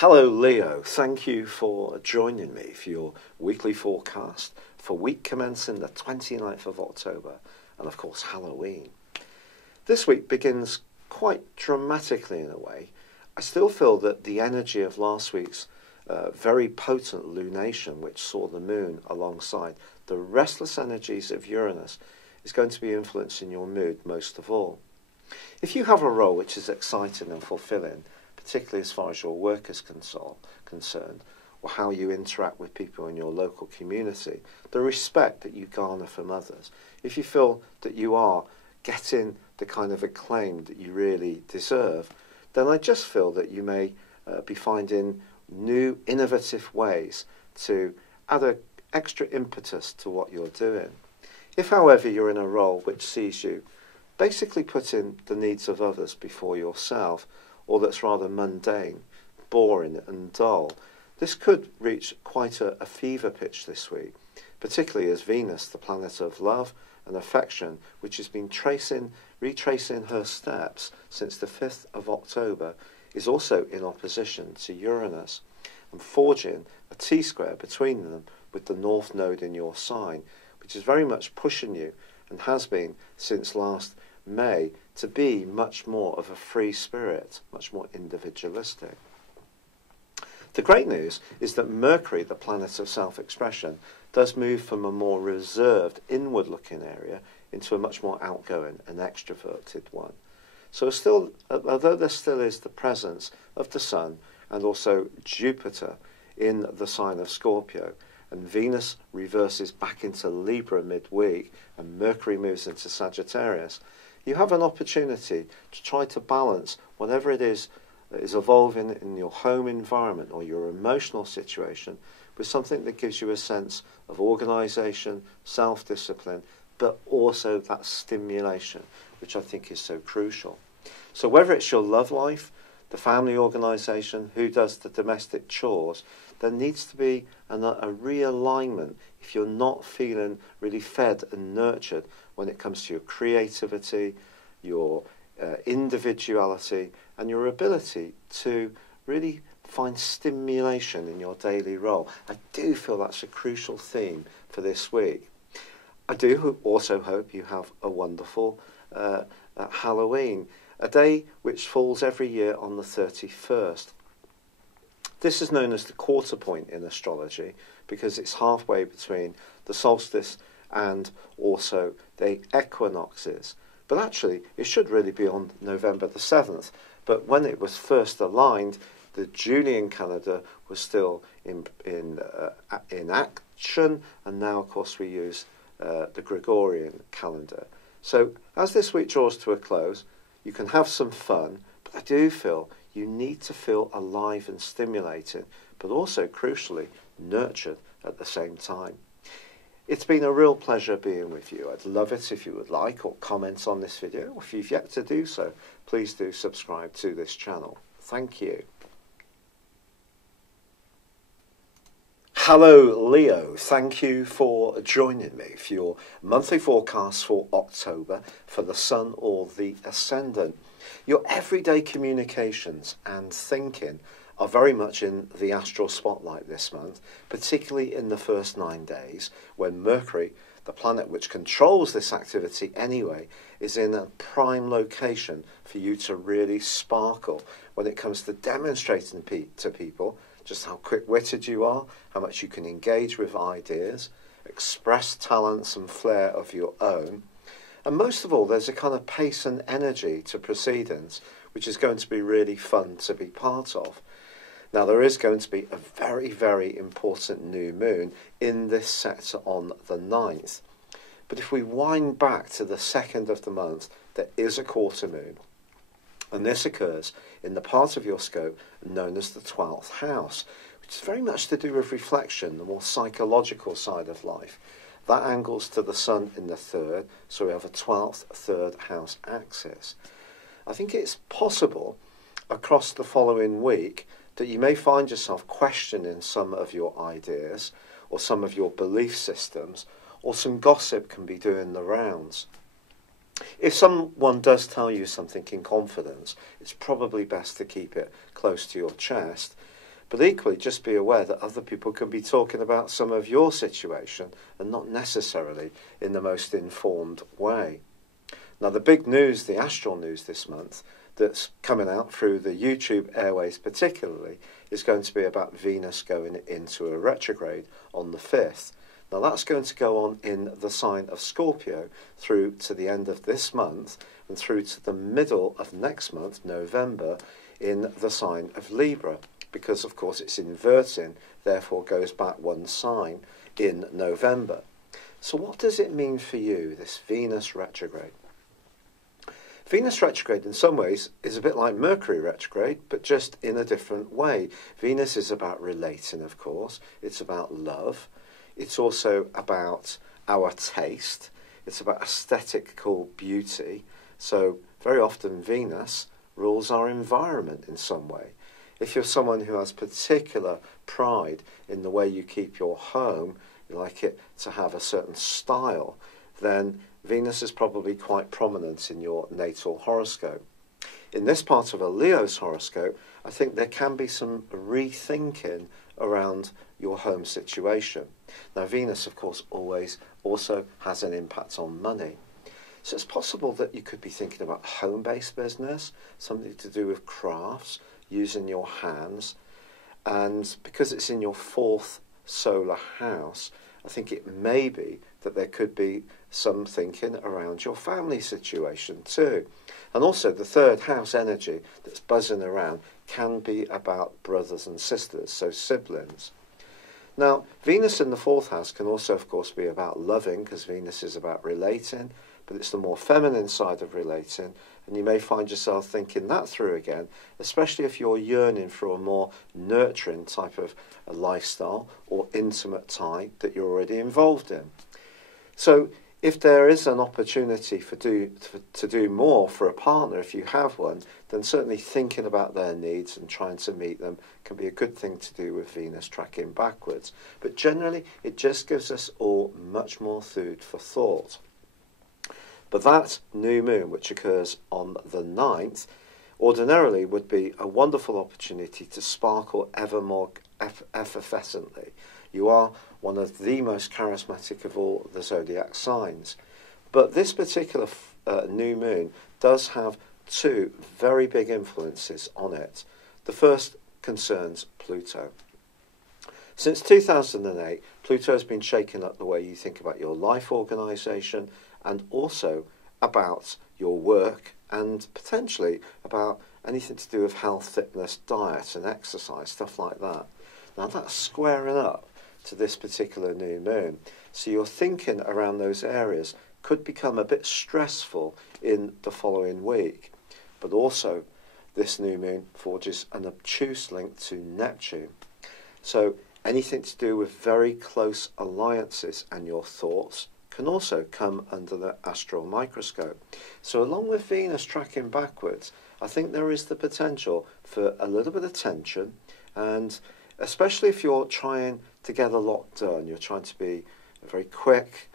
Hello Leo, thank you for joining me for your weekly forecast for week commencing the 29th of October and of course Halloween. This week begins quite dramatically in a way. I still feel that the energy of last week's very potent lunation, which saw the moon alongside the restless energies of Uranus, is going to be influencing your mood most of all. If you have a role which is exciting and fulfilling, particularly as far as your work is concerned, or how you interact with people in your local community, the respect that you garner from others, if you feel that you are getting the kind of acclaim that you really deserve, then I just feel that you may be finding new, innovative ways to add an extra impetus to what you're doing. If, however, you're in a role which sees you basically putting the needs of others before yourself, or that's rather mundane, boring and dull, this could reach quite a fever pitch this week, particularly as Venus, the planet of love and affection, which has been retracing her steps since the 5th of October, is also in opposition to Uranus and forging a T-square between them with the North Node in your sign, which is very much pushing you and has been since last May to be much more of a free spirit, much more individualistic. The great news is that Mercury, the planet of self-expression, does move from a more reserved, inward-looking area into a much more outgoing and extroverted one. So although there still is the presence of the Sun and also Jupiter in the sign of Scorpio, and Venus reverses back into Libra midweek and Mercury moves into Sagittarius, you have an opportunity to try to balance whatever it is that is evolving in your home environment or your emotional situation with something that gives you a sense of organisation, self-discipline, but also that stimulation, which I think is so crucial. So whether it's your love life, the family organisation, who does the domestic chores, there needs to be a realignment if you're not feeling really fed and nurtured when it comes to your creativity, your individuality, and your ability to really find stimulation in your daily role. I do feel that's a crucial theme for this week. I do also hope you have a wonderful Halloween, a day which falls every year on the 31st. This is known as the quarter point in astrology because it's halfway between the solstice and also the equinoxes. But actually, it should really be on November the 7th. But when it was first aligned, the Julian calendar was still in action, and now, of course, we use the Gregorian calendar. So as this week draws to a close, you can have some fun, but I do feel you need to feel alive and stimulated, but also, crucially, nurtured at the same time. It's been a real pleasure being with you. I'd love it if you would like or comment on this video. If you've yet to do so, please do subscribe to this channel. Thank you. Hello Leo, thank you for joining me for your monthly forecast for October for the Sun or the Ascendant. Your everyday communications and thinking are very much in the astral spotlight this month, particularly in the first 9 days, when Mercury, the planet which controls this activity anyway, is in a prime location for you to really sparkle when it comes to demonstrating to people just how quick-witted you are, how much you can engage with ideas, express talents and flair of your own. And most of all, there's a kind of pace and energy to proceedings, which is going to be really fun to be part of. Now, there is going to be a very, very important new moon in this sector on the 9th. But if we wind back to the 2nd of the month, there is a quarter moon. And this occurs in the part of your scope known as the 12th house, which is very much to do with reflection, the more psychological side of life. That angles to the Sun in the 3rd, so we have a 12th, 3rd house axis. I think it's possible across the following week that you may find yourself questioning some of your ideas or some of your belief systems, or some gossip can be doing the rounds. If someone does tell you something in confidence, it's probably best to keep it close to your chest. But equally, just be aware that other people can be talking about some of your situation and not necessarily in the most informed way. Now, the big news, the astral news this month, that's coming out through the YouTube airways particularly, is going to be about Venus going into a retrograde on the 5th. Now, that's going to go on in the sign of Scorpio through to the end of this month and through to the middle of next month, November, in the sign of Libra, because, of course, it's inverting, therefore goes back one sign in November. So what does it mean for you, this Venus retrograde? Venus retrograde in some ways is a bit like Mercury retrograde, but just in a different way. Venus is about relating, of course. It's about love. It's also about our taste. It's about aesthetical beauty. So very often Venus rules our environment in some way. If you're someone who has particular pride in the way you keep your home, you like it to have a certain style, then Venus is probably quite prominent in your natal horoscope. In this part of a Leo's horoscope, I think there can be some rethinking around your home situation. Now, Venus, of course, always also has an impact on money. So it's possible that you could be thinking about home-based business, something to do with crafts, using your hands. And because it's in your 4th solar house, I think it may be that there could be some thinking around your family situation too. And also the 3rd house energy that's buzzing around can be about brothers and sisters, so siblings. Now, Venus in the 4th house can also, of course, be about loving, because Venus is about relating, but it's the more feminine side of relating, and you may find yourself thinking that through again, especially if you're yearning for a more nurturing type of a lifestyle or intimate tie that you're already involved in. So if there is an opportunity to do more for a partner, if you have one, then certainly thinking about their needs and trying to meet them can be a good thing to do with Venus tracking backwards. But generally, it just gives us all much more food for thought. But that new moon, which occurs on the 9th, ordinarily would be a wonderful opportunity to sparkle ever more effervescently. You are one of the most charismatic of all the zodiac signs. But this particular new moon does have 2 very big influences on it. The first concerns Pluto. Since 2008, Pluto has been shaking up the way you think about your life organisation and also about your work and potentially about anything to do with health, fitness, diet and exercise, stuff like that. Now that's squaring up to this particular new moon. So your thinking around those areas could become a bit stressful in the following week. But also this new moon forges an obtuse link to Neptune. So anything to do with very close alliances and your thoughts can also come under the astral microscope. So along with Venus tracking backwards, I think there is the potential for a little bit of tension, and especially if you're trying to get a lot done, you're trying to be very quick,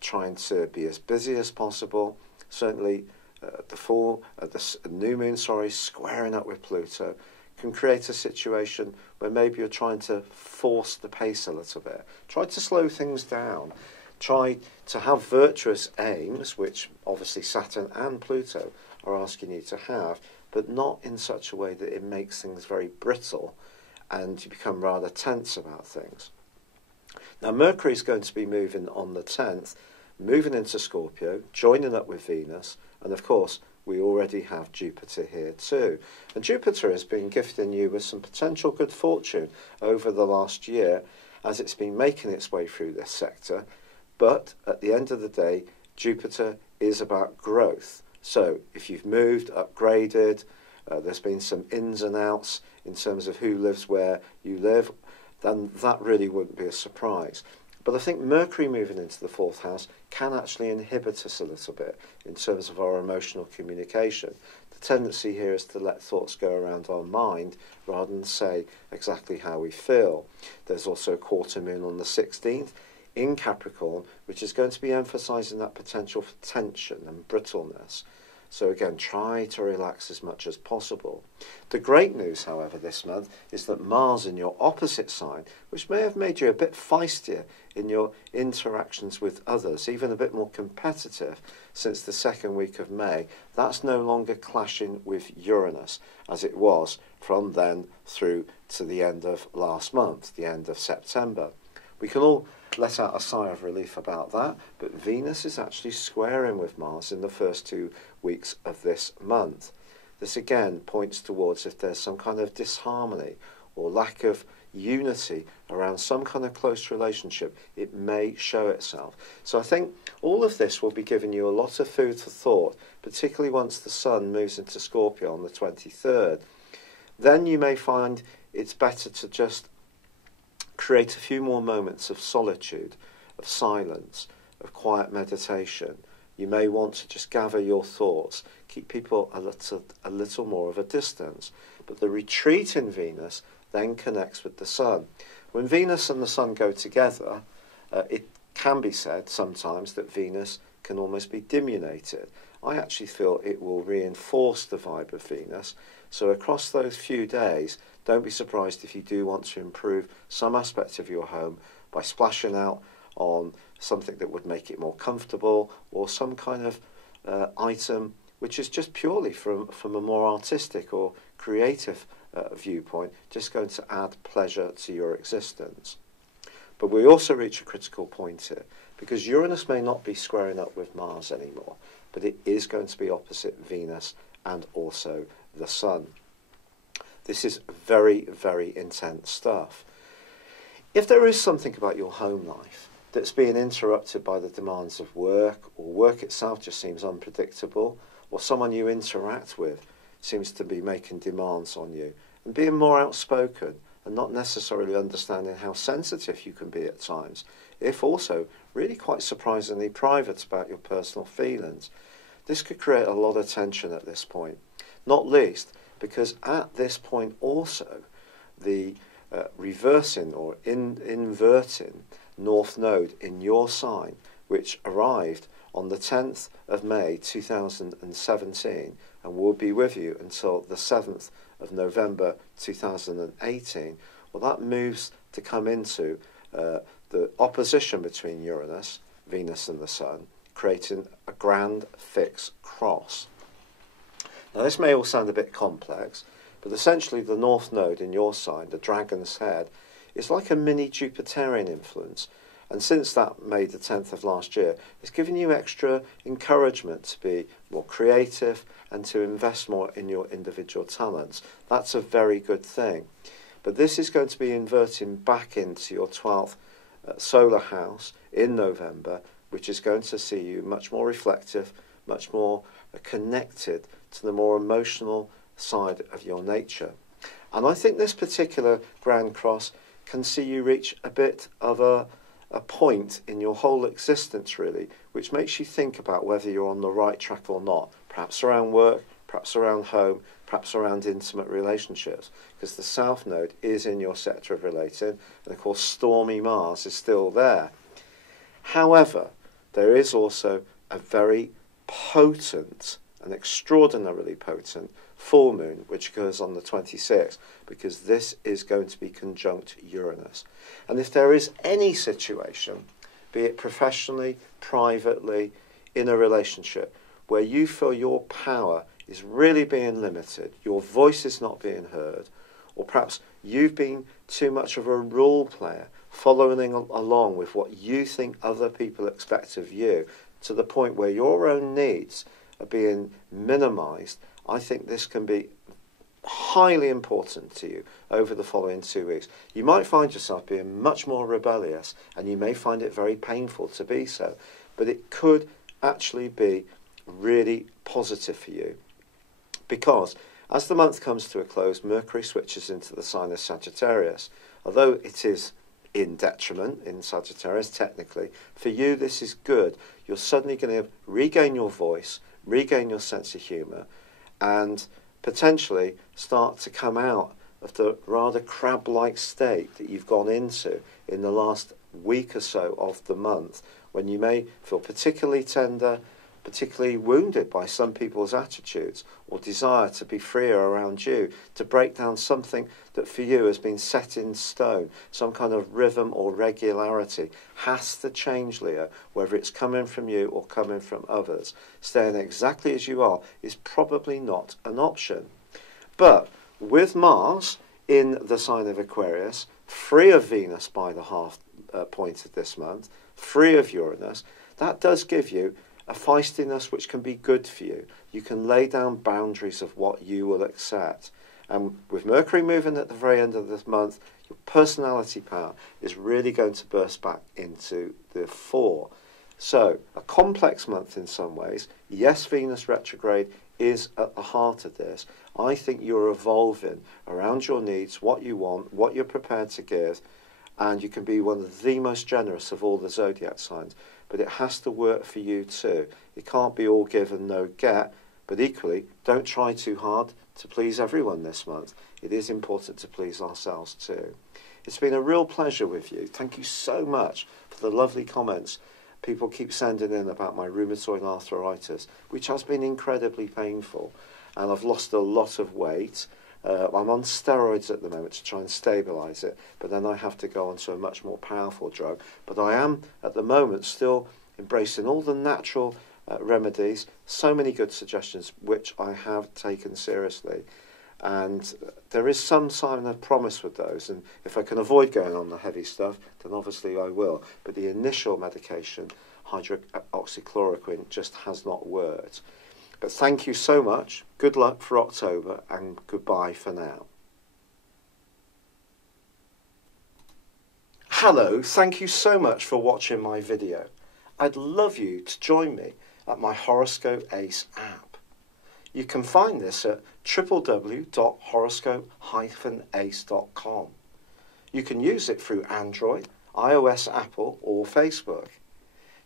trying to be as busy as possible. Certainly the new moon, squaring up with Pluto can create a situation where maybe you're trying to force the pace a little bit. Try to slow things down. Try to have virtuous aims, which obviously Saturn and Pluto are asking you to have, but not in such a way that it makes things very brittle and you become rather tense about things. Now, Mercury is going to be moving on the 10th, moving into Scorpio, joining up with Venus, and of course, we already have Jupiter here too. And Jupiter has been gifting you with some potential good fortune over the last year as it's been making its way through this sector. But at the end of the day, Jupiter is about growth. So if you've moved, upgraded, there's been some ins and outs in terms of who lives where you live, then that really wouldn't be a surprise. But I think Mercury moving into the 4th house can actually inhibit us a little bit in terms of our emotional communication. The tendency here is to let thoughts go around our mind rather than say exactly how we feel. There's also a quarter moon on the 16th in Capricorn, which is going to be emphasising that potential for tension and brittleness. So again, try to relax as much as possible. The great news, however, this month is that Mars in your opposite sign, which may have made you a bit feistier in your interactions with others, even a bit more competitive since the second week of May, that's no longer clashing with Uranus as it was from then through to the end of last month, the end of September. We can all let out a sigh of relief about that, but Venus is actually squaring with Mars in the first 2 weeks of this month. This again points towards if there's some kind of disharmony or lack of unity around some kind of close relationship, it may show itself. So I think all of this will be giving you a lot of food for thought, particularly once the Sun moves into Scorpio on the 23rd. Then you may find it's better to just create a few more moments of solitude, of silence, of quiet meditation. You may want to just gather your thoughts, keep people a little more of a distance. But the retreat in Venus then connects with the Sun. When Venus and the Sun go together, it can be said sometimes that Venus can almost be diminuted. I actually feel it will reinforce the vibe of Venus. So across those few days, don't be surprised if you do want to improve some aspect of your home by splashing out on something that would make it more comfortable, or some kind of item which is just purely from a more artistic or creative viewpoint, just going to add pleasure to your existence. But we also reach a critical point here, because Uranus may not be squaring up with Mars anymore, but it is going to be opposite Venus and also the Sun. This is very, very intense stuff. If there is something about your home life that's being interrupted by the demands of work, or work itself just seems unpredictable, or someone you interact with seems to be making demands on you, and being more outspoken and not necessarily understanding how sensitive you can be at times, if also really quite surprisingly private about your personal feelings, this could create a lot of tension at this point. Not least because at this point also the reversing or inverting North Node in your sign, which arrived on the 10th of May 2017 and will be with you until the 7th of November 2018, well, that moves to come into the opposition between Uranus, Venus and the Sun, creating a grand fixed cross. Now this may all sound a bit complex, but essentially the North Node in your sign, the dragon's head, is like a mini Jupiterian influence. And since that May the 10th of last year, it's given you extra encouragement to be more creative and to invest more in your individual talents. That's a very good thing. But this is going to be inverting back into your 12th solar house in November, which is going to see you much more reflective, much more connected to the more emotional side of your nature. And I think this particular Grand Cross can see you reach a bit of a point in your whole existence, really, which makes you think about whether you're on the right track or not, perhaps around work, perhaps around home, perhaps around intimate relationships, because the South Node is in your sector of relating, and of course stormy Mars is still there. However, there is also a very potent, an extraordinarily potent full moon, which occurs on the 26th, because this is going to be conjunct Uranus. And if there is any situation, be it professionally, privately, in a relationship, where you feel your power is really being limited, your voice is not being heard, or perhaps you've been too much of a role player, following along with what you think other people expect of you, to the point where your own needs are being minimized, I think this can be highly important to you over the following 2 weeks. You might find yourself being much more rebellious, and you may find it very painful to be so, but it could actually be really positive for you, because as the month comes to a close, Mercury switches into the sign of Sagittarius. Although it is in detriment in Sagittarius technically, for you this is good. You're suddenly going to regain your voice, regain your sense of humour, and potentially start to come out of the rather crab-like state that you've gone into in the last week or so of the month, when you may feel particularly tender, particularly wounded by some people's attitudes or desire to be freer around you, to break down something that for you has been set in stone, some kind of rhythm or regularity, has to change, Leo, whether it's coming from you or coming from others. Staying exactly as you are is probably not an option. But with Mars in the sign of Aquarius, free of Venus by the half point of this month, free of Uranus, that does give you a feistiness which can be good for you. You can lay down boundaries of what you will accept. And with Mercury moving at the very end of this month, your personality power is really going to burst back into the fore. So, a complex month in some ways. Yes, Venus retrograde is at the heart of this. I think you're evolving around your needs, what you want, what you're prepared to give, and you can be one of the most generous of all the zodiac signs. But it has to work for you too. It can't be all give and no get, but equally, don't try too hard to please everyone this month. It is important to please ourselves too. It's been a real pleasure with you. Thank you so much for the lovely comments people keep sending in about my rheumatoid arthritis, which has been incredibly painful. And I've lost a lot of weight. I'm on steroids at the moment to try and stabilise it, but then I have to go on to a much more powerful drug. But I am, at the moment, still embracing all the natural remedies, so many good suggestions, which I have taken seriously. And there is some sign of promise with those, and if I can avoid going on the heavy stuff, then obviously I will. But the initial medication, hydroxychloroquine, just has not worked. But thank you so much, good luck for October, and goodbye for now. Hello, thank you so much for watching my video. I'd love you to join me at my Horoscope Ace app. You can find this at www.horoscope-ace.com. You can use it through Android, iOS, Apple, or Facebook.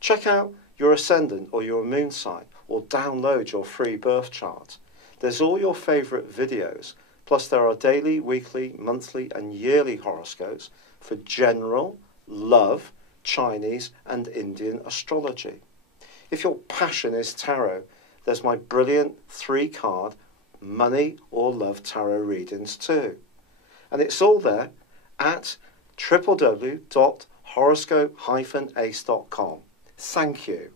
Check out your ascendant or your moon sign, or download your free birth chart. There's all your favourite videos, plus there are daily, weekly, monthly and yearly horoscopes for general, love, Chinese and Indian astrology. If your passion is tarot, there's my brilliant 3-card money or love tarot readings too. And it's all there at www.horoscope-ace.com. Thank you.